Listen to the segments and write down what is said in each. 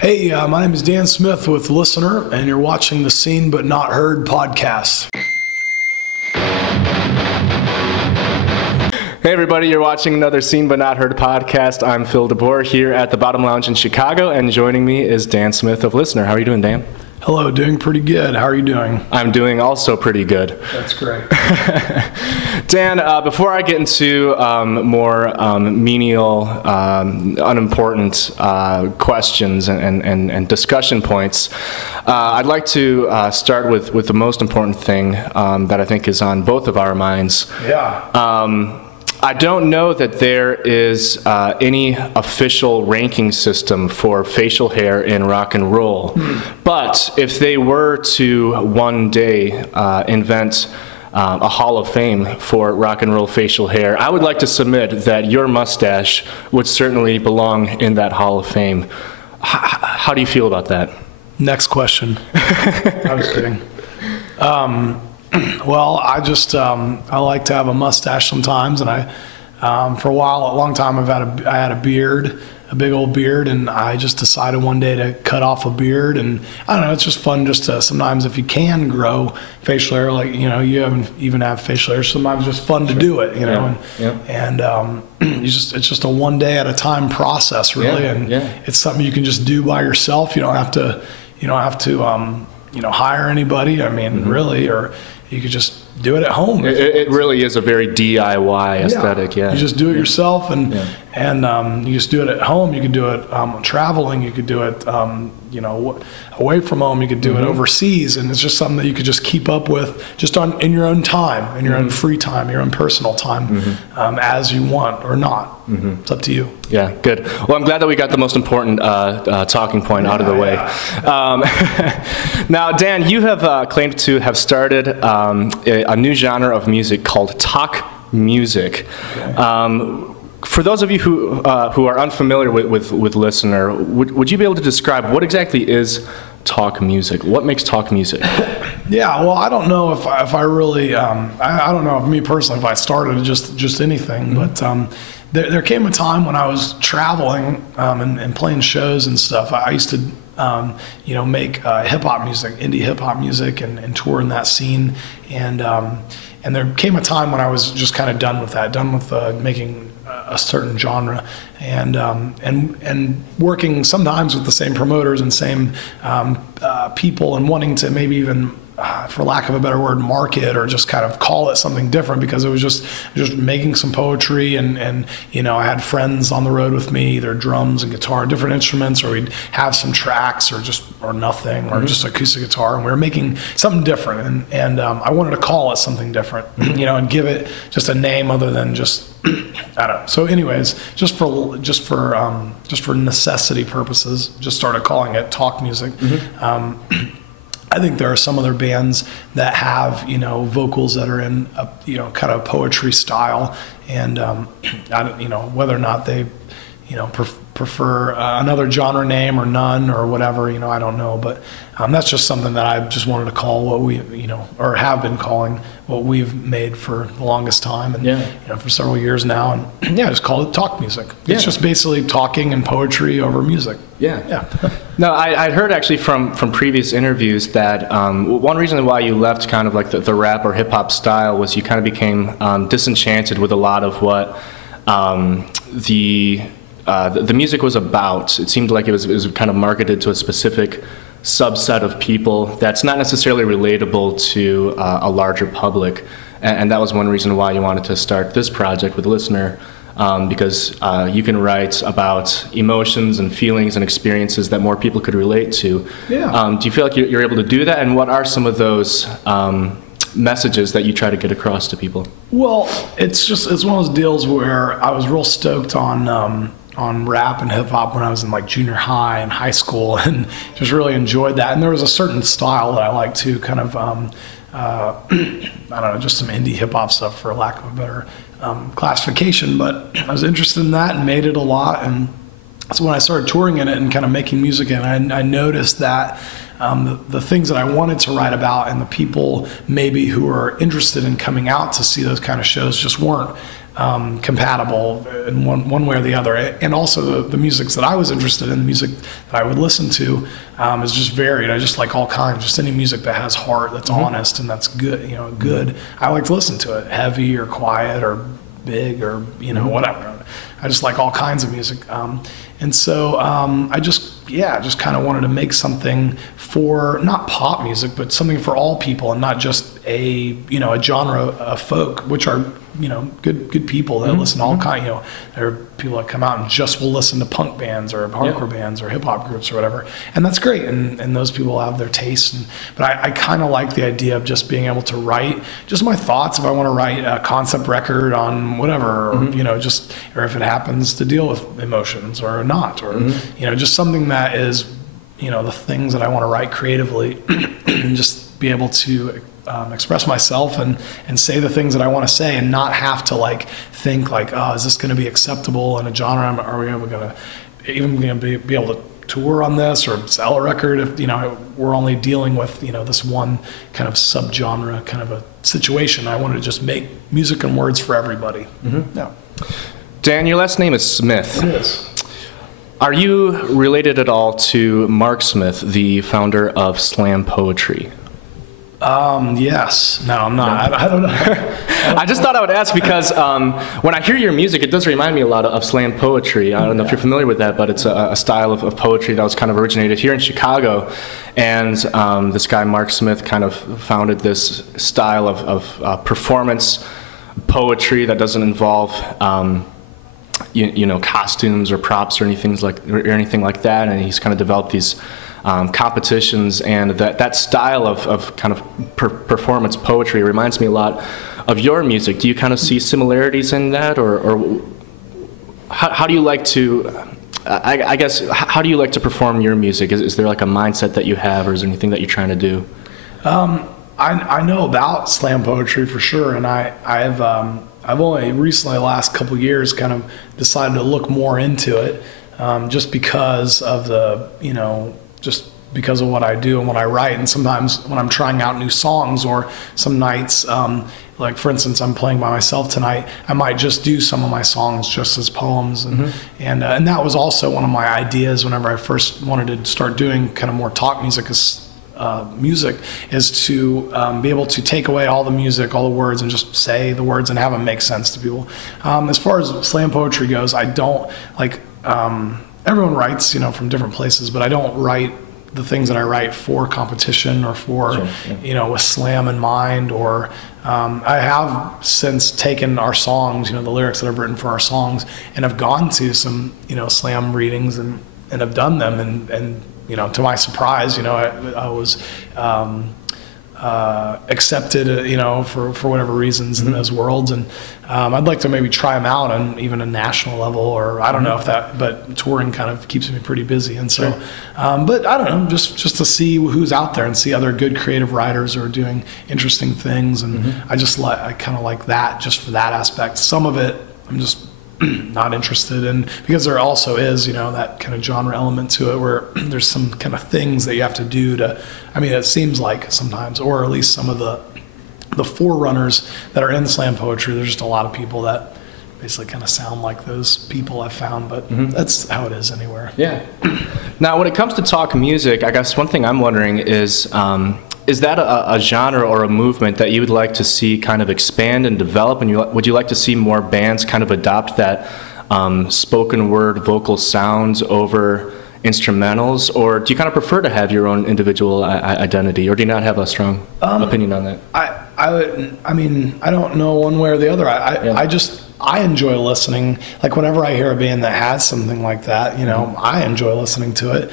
Hey, my name is Dan Smith with Listener, and you're watching the Seen But Not Heard podcast. Hey everybody, you're watching another Seen But Not Heard podcast. I'm Phil DeBoer here at the Bottom Lounge in Chicago, and joining me is Dan Smith of Listener. How are you doing, Dan? Hello, doing pretty good. How are you doing? I'm doing also pretty good. That's great. Dan, before I get into more menial, unimportant questions and discussion points, I'd like to start with the most important thing that I think is on both of our minds. Yeah. I don't know that there is any official ranking system for facial hair in rock and roll, but if they were to one day invent a Hall of Fame for rock and roll facial hair, I would like to submit that your mustache would certainly belong in that Hall of Fame. How do you feel about that? Next question. I was kidding. Well, I just I like to have a mustache sometimes, and for a long time, I had a beard, a big old beard, and I just decided one day to cut off a beard, and I don't know, it's just fun just to sometimes if you can grow facial hair, like you haven't even have facial hair, sometimes it's just fun to do it, and it's just a one day at a time process, really, it's something you can just do by yourself. You don't have to hire anybody. I mean, really, or you could just do it at home. It really is a very DIY aesthetic. Yeah, you just do it yourself, and you just do it at home. You could do it traveling. You could do it, away from home. You could do it overseas, and it's just something that you could just keep up with, just in your own time, in your own free time, your own personal time, as you want or not. It's up to you. Yeah, good. Well, I'm glad that we got the most important talking point out of the way. Now, Dan, you have claimed to have started a new genre of music called talk music. Okay. For those of you who are unfamiliar with Listener, would you be able to describe what exactly is talk music? What makes talk music? Yeah, well, I don't know if I really, I don't know if me personally, if I started just anything, but there came a time when I was traveling and playing shows and stuff. I used to, make hip-hop music, indie hip-hop music, and tour in that scene. And there came a time when I was just kind of done with that, done with making a certain genre, and working sometimes with the same promoters and same people, and wanting to maybe even, for lack of a better word, market or just kind of call it something different, because it was just making some poetry, and I had friends on the road with me, either drums and guitar, different instruments, or we'd have some tracks or nothing, or just acoustic guitar, and we were making something different, and I wanted to call it something different, and give it just a name other than just I don't know. So anyways, just for necessity purposes, just started calling it talk music. I think there are some other bands that have, vocals that are in a, kind of poetry style, and I don't, whether or not they, prefer another genre name or none or whatever, I don't know, but that's just something that I just wanted to call what we, or have been calling what we've made for the longest time, and for several years now, and just call it talk music. It's just basically talking and poetry over music. No, I'd heard actually from previous interviews that one reason why you left kind of like the rap or hip hop style was you kind of became disenchanted with a lot of what the music was about. It seemed like it was kind of marketed to a specific subset of people that's not necessarily relatable to a larger public, and that was one reason why you wanted to start this project with Listener. Because you can write about emotions and feelings and experiences that more people could relate to. Do you feel like you're able to do that? And what are some of those messages that you try to get across to people? Well, it's one of those deals where I was real stoked on rap and hip hop when I was in like junior high and high school, and just really enjoyed that. And there was a certain style that I liked too, kind of I don't know, just some indie hip hop stuff, for lack of a better classification, but I was interested in that and made it a lot, and so when I started touring in it and kind of making music in it, I noticed that the things that I wanted to write about and the people maybe who are interested in coming out to see those kind of shows just weren't compatible in one way or the other. And also the music that I was interested in, the music that I would listen to, is just varied. I just like all kinds, just any music that has heart, that's honest, and that's good. Good. I like to listen to it, heavy or quiet or big or whatever. I just like all kinds of music. And so I just kind of wanted to make something for not pop music, but something for all people, and not just a genre of folk, which are good people that listen to all kind. There are people that come out and just will listen to punk bands or hardcore bands or hip hop groups or whatever, and that's great. And those people have their tastes. But I kind of like the idea of just being able to write just my thoughts. If I want to write a concept record on whatever, or if it happens to deal with emotions or not, or just something that is the things that I want to write creatively, and just be able to express myself and say the things that I want to say, and not have to think oh, is this going to be acceptable in a genre? Are we ever going to be able to tour on this or sell a record if we're only dealing with this one kind of subgenre kind of a situation? I wanted to just make music and words for everybody. Yeah. Dan, your last name is Smith. It is. Are you related at all to Mark Smith, the founder of slam poetry? Yes. No, I'm not. I don't know. I just thought I would ask because when I hear your music, it does remind me a lot of slam poetry. I don't know if you're familiar with that, but it's a style of poetry that was kind of originated here in Chicago. And this guy, Mark Smith, kind of founded this style of performance poetry that doesn't involve costumes or props or anything like that. And he's kind of developed these competitions, and that style of kind of performance poetry reminds me a lot of your music. Do you kind of see similarities in that, or how do you like to? I guess how do you like to perform your music? Is there like a mindset that you have, or is there anything that you're trying to do? I know about slam poetry for sure, and I've only recently, the last couple of years, kind of decided to look more into it, just because of just because of what I do and what I write. And sometimes when I'm trying out new songs, or some nights, like for instance, I'm playing by myself tonight, I might just do some of my songs just as poems. And that was also one of my ideas whenever I first wanted to start doing kind of more talk music, is to be able to take away all the music, all the words, and just say the words and have them make sense to people. As far as slam poetry goes, I don't everyone writes, from different places, but I don't write the things that I write for competition or for, with slam in mind. Or I have since taken our songs, the lyrics that I've written for our songs, and have gone to some, slam readings and have done them. And to my surprise, I was accepted, for whatever reasons in those worlds. And I'd like to maybe try them out on even a national level, or I don't know if but touring kind of keeps me pretty busy. And so, but I don't know, just to see who's out there and see other good creative writers who are doing interesting things. And I kind of like that, just for that aspect. Some of it, I'm just not interested in, because there also is, that kind of genre element to it, where there's some kind of things that you have to do to, it seems like sometimes, or at least some of the forerunners that are in slam poetry, there's just a lot of people that basically kind of sound like those people I've found, but that's how it is anywhere. Yeah. Now, when it comes to talk music, I guess one thing I'm wondering is that a genre or a movement that you would like to see kind of expand and develop? And would you like to see more bands kind of adopt that spoken word vocal sounds over instrumentals? Or do you kind of prefer to have your own individual identity? Or do you not have a strong opinion on that? I don't know one way or the other. I enjoy listening. Like whenever I hear a band that has something like that, I enjoy listening to it.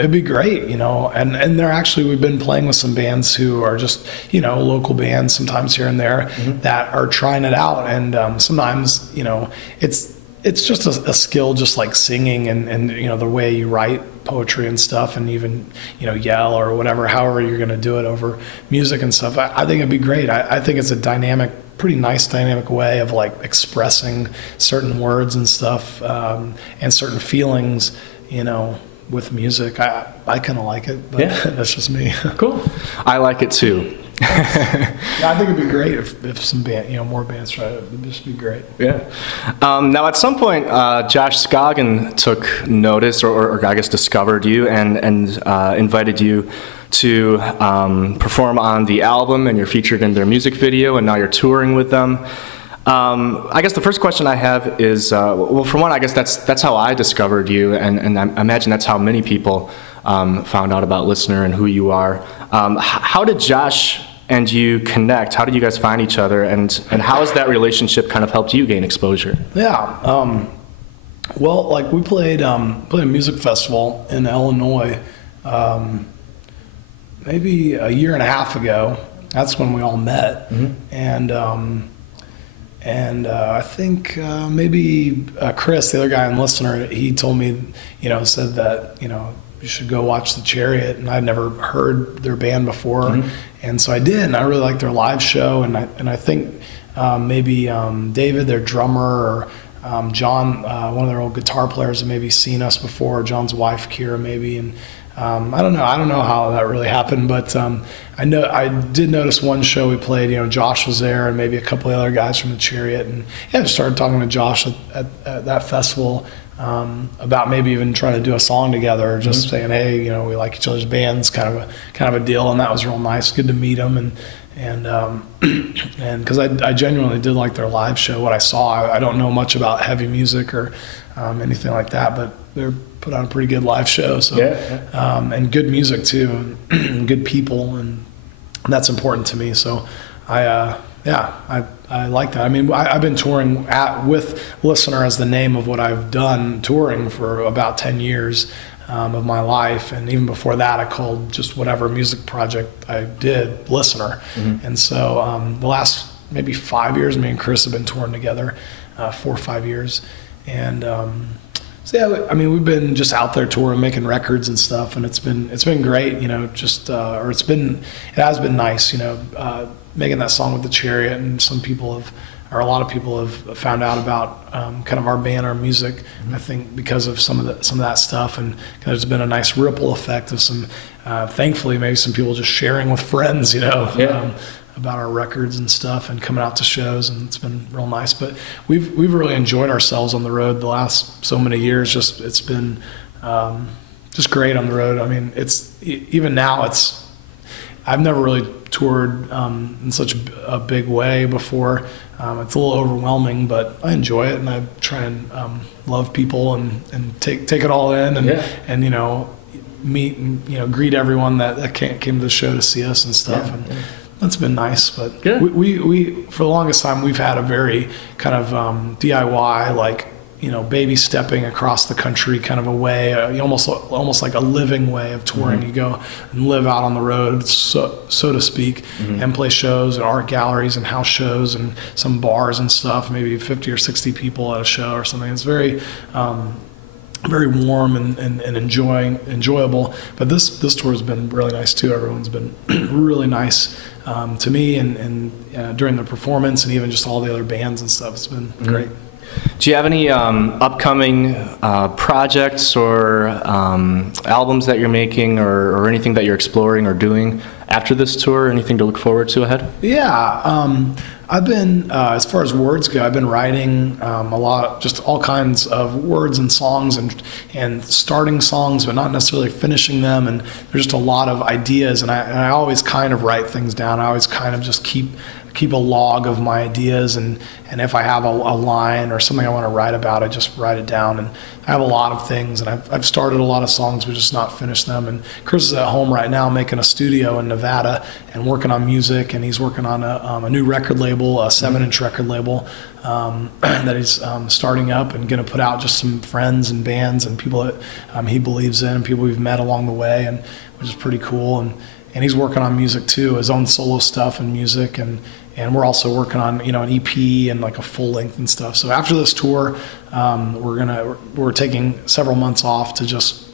It'd be great, and we've been playing with some bands who are just, local bands sometimes here and there that are trying it out. And sometimes, it's just a skill, just like singing and the way you write poetry and stuff, and even, yell or whatever, however you're going to do it over music and stuff. I think it'd be great. I think it's a pretty nice dynamic way of expressing certain words and stuff, and certain feelings, with music. I kind of like it, but that's just me. Cool. I like it too. Yeah, I think it'd be great if some band, more bands try it. It'd just be great. Yeah. Now, at some point, Josh Scogin took notice, or I guess discovered you, and invited you to perform on the album, and you're featured in their music video, and now you're touring with them. I guess the first question I have is, well, for one, I guess that's how I discovered you, and I imagine that's how many people found out about Listener and who you are. How did Josh and you connect? How did you guys find each other, and how has that relationship kind of helped you gain exposure? Yeah. Well, like we played a music festival in Illinois maybe a year and a half ago. That's when we all met, and I think maybe Chris, the other guy in Listener, he told me, said that, you should go watch the Chariot, and I'd never heard their band before, and so I did, and I really liked their live show, and I think maybe David, their drummer, or John, one of their old guitar players, had maybe seen us before, John's wife, Kira, maybe, and I don't know how that really happened, but I did notice one show we played, Josh was there and maybe a couple of other guys from the Chariot, and I just started talking to Josh at that festival about maybe even trying to do a song together, or just saying, hey, we like each other's bands, kind of a deal, and that was real nice. Good to meet him, and because I genuinely did like their live show. What I saw, I don't know much about heavy music or anything like that, but they're put on a pretty good live show. So and good music too, and good people, and that's important to me. So I like that. I mean, I've been touring with Listener as the name of what I've done, touring for about 10 years of my life. And even before that, I called just whatever music project I did Listener. And so the last maybe 5 years, me and Chris have been touring together, 4 or 5 years. And so yeah, I mean, we've been just out there touring, making records and stuff, and it's been great, it has been nice, making that song with the Chariot, and a lot of people have found out about kind of our band, our music, I think because of some of that stuff, and there's been a nice ripple effect of some, thankfully, maybe some people just sharing with friends, about our records and stuff, and coming out to shows, and it's been real nice. But we've really enjoyed ourselves on the road the last so many years. It's been just great on the road. I mean, even now I've never really toured in such a big way before. It's a little overwhelming, but I enjoy it, and I try and love people and take it all in, and meet and greet everyone that came to the show to see us and stuff. And that's been nice. But we for the longest time, we've had a very kind of DIY, like baby stepping across the country kind of a way, almost like a living way of touring. You go and live out on the road, so to speak, and play shows at art galleries and house shows and some bars and stuff, maybe 50 or 60 people at a show or something. It's very very warm and enjoyable. But this tour has been really nice too. Everyone's been really nice to me, and during the performance, and even just all the other bands and stuff. It's been great. Do you have any upcoming projects or albums that you're making, or anything that you're exploring or doing after this tour? Anything to look forward to ahead? Yeah, I've been, as far as words go, I've been writing a lot, just all kinds of words and songs, and starting songs, but not necessarily finishing them. And there's just a lot of ideas, and I always kind of write things down. I always kind of just keep a log of my ideas, and if I have a line or something I want to write about, I just write it down. And I have a lot of things, and I've started a lot of songs but just not finished them. And Chris is at home right now making a studio in Nevada and working on music, and he's working on a new record label, a 7-inch record label that he's starting up and going to put out just some friends and bands and people that he believes in, and people we've met along the way, and which is pretty cool. And he's working on music too, his own solo stuff and music, and we're also working on an EP and like a full length and stuff. So after this tour, we're taking several months off to just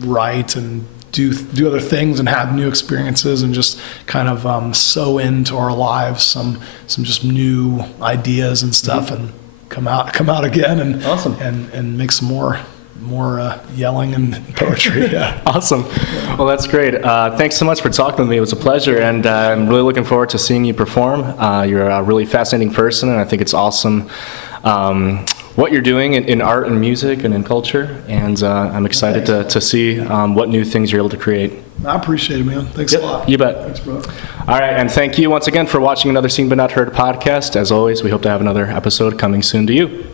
write and do other things and have new experiences, and just kind of sew into our lives some just new ideas and stuff, and come out again and awesome. and make some more. more yelling and poetry. Yeah. Awesome. Well, that's great. Thanks so much for talking with me. It was a pleasure, and I'm really looking forward to seeing you perform. You're a really fascinating person, and I think it's awesome what you're doing in art and music and in culture, and I'm excited to see what new things you're able to create. I appreciate it, man. Thanks a lot. You bet. Thanks, bro. All right, and thank you once again for watching another Seen But Not Heard podcast. As always, we hope to have another episode coming soon to you.